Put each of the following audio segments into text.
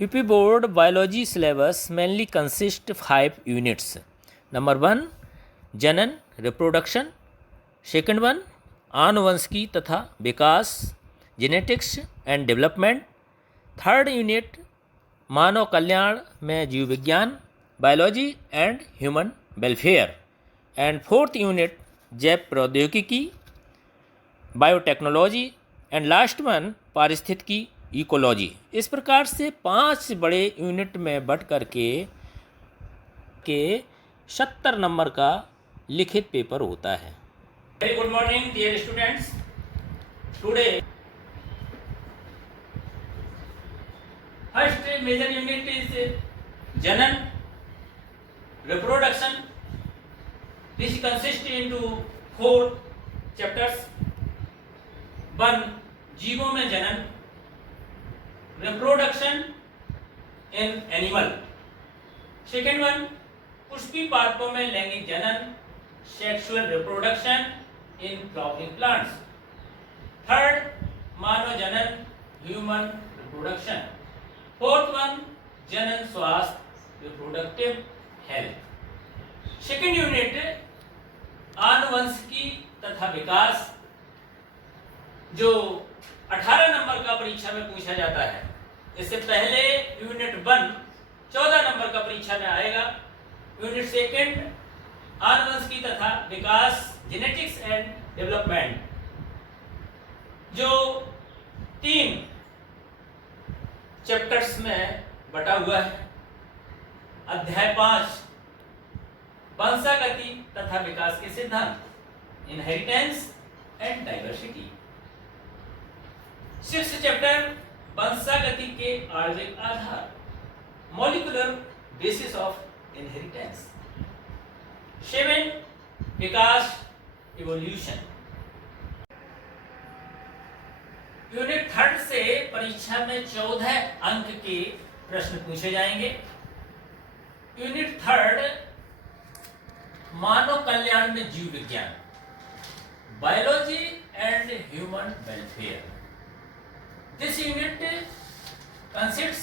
UP Board Biology syllabus mainly consists of 5 units. Number 1 जनन reproduction, second one आनुवंशिकी तथा विकास genetics and development, third unit मानव कल्याण में जीव विज्ञान biology and human welfare, and fourth unit जैव प्रौद्योगिकी बायोटेक्नोलॉजी, एंड लास्ट वन पारिस्थितिकी इकोलॉजी। इस प्रकार से 5 बड़े यूनिट में बट करके 70 नंबर का लिखित पेपर होता है। Very good morning dear students. Today first major unit is जनन reproduction. This consist into 4 chapters. 1 जीवों में जनन, reproduction in animal. Second one पुष्पी पादपों में लैंगिक जनन, sexual reproduction in flowering plants. Third मानव जनन, ह्यूमन रिप्रोडक्शन। फोर्थ वन जनन स्वास्थ्य, रिप्रोडक्टिव हेल्थ। सेकेंड यूनिट आनुवंशिकी तथा विकास, जो 18 नंबर का परीक्षा में पूछा जाता है। इससे पहले यूनिट 1 14 नंबर का परीक्षा में आएगा। यूनिट सेकेंड आनुवंशिकी तथा विकास जेनेटिक्स एंड डेवलपमेंट, जो 3 चैप्टर्स में बटा हुआ है। अध्याय 5 वंशागति तथा विकास के सिद्धांत, inheritance and diversity. 6th chapter वंशागति के आणविक आधार, मॉलिक्यूलर बेसिस ऑफ इनहेरिटेंस। 7 विकास इवोल्यूशन। यूनिट 3 से परीक्षा में 14 अंक के प्रश्न पूछे जाएंगे। यूनिट 3 मानव कल्याण में जीव विज्ञान, biology and human welfare. This unit consists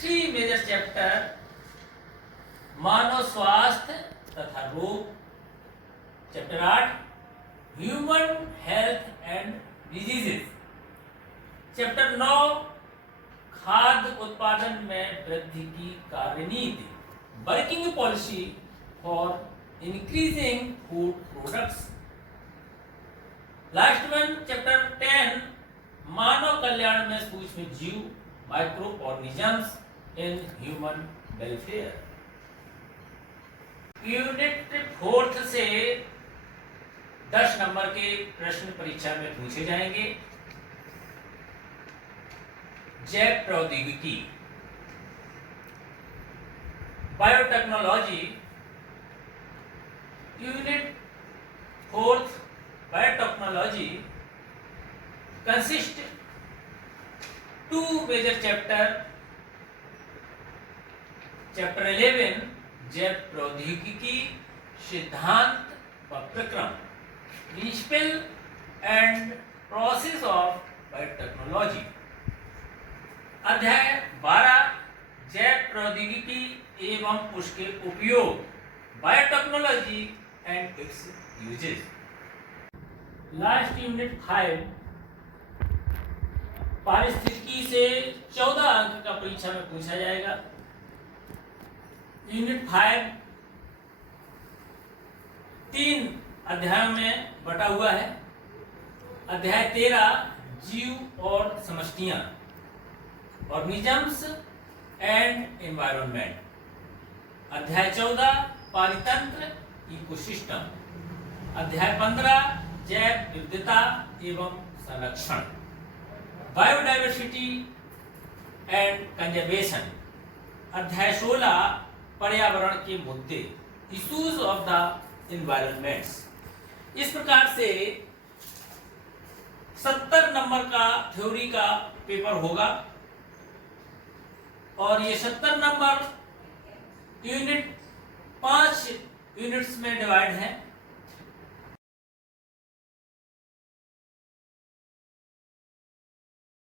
3 major chapter, मानव स्वास्थ्य तथा रोग, chapter 8 human health and diseases, chapter 9 खाद्य उत्पादन में वृद्धि की कार्यनीति, working policy for increasing food products. Last one chapter 10 मानव कल्याण में सूक्ष्म जीव, micro organisms in human welfare. Unit 4 से 10 नंबर के प्रश्न परीक्षा में पूछे जाएंगे। जैव प्रौद्योगिकी, biotechnology. Unit 4 biotechnology consist 2 major chapter, chapter 11 जैव प्रौद्योगिकी सिद्धांत व प्रक्रम, principle and process of biotechnology. अध्याय 12 जैव प्रौद्योगिकी एवं उसके उपयोग, biotechnology and its uses. Last unit 5 पारिस्थितिकी से 14 अंक का परीक्षा में पूछा जाएगा। यूनिट 5 3 अध्यायों में बटा हुआ है। अध्याय 13 जीव और समष्टियां, ऑर्गेनिजम्स एंड एनवायरनमेंट। अध्याय 14 पारितंत्र, इकोसिस्टम। अध्याय 15 जैव विविधता एवं संरक्षण, बायोडाइवर्सिटी एंड कंजर्वेशन। अध्याय 16 पर्यावरण के मुद्दे, इश्यूज ऑफ द एनवायरनमेंट्स। इस प्रकार से 70 नंबर का थ्योरी का पेपर होगा और ये 70 नंबर यूनिट 5 यूनिट्स में डिवाइड है।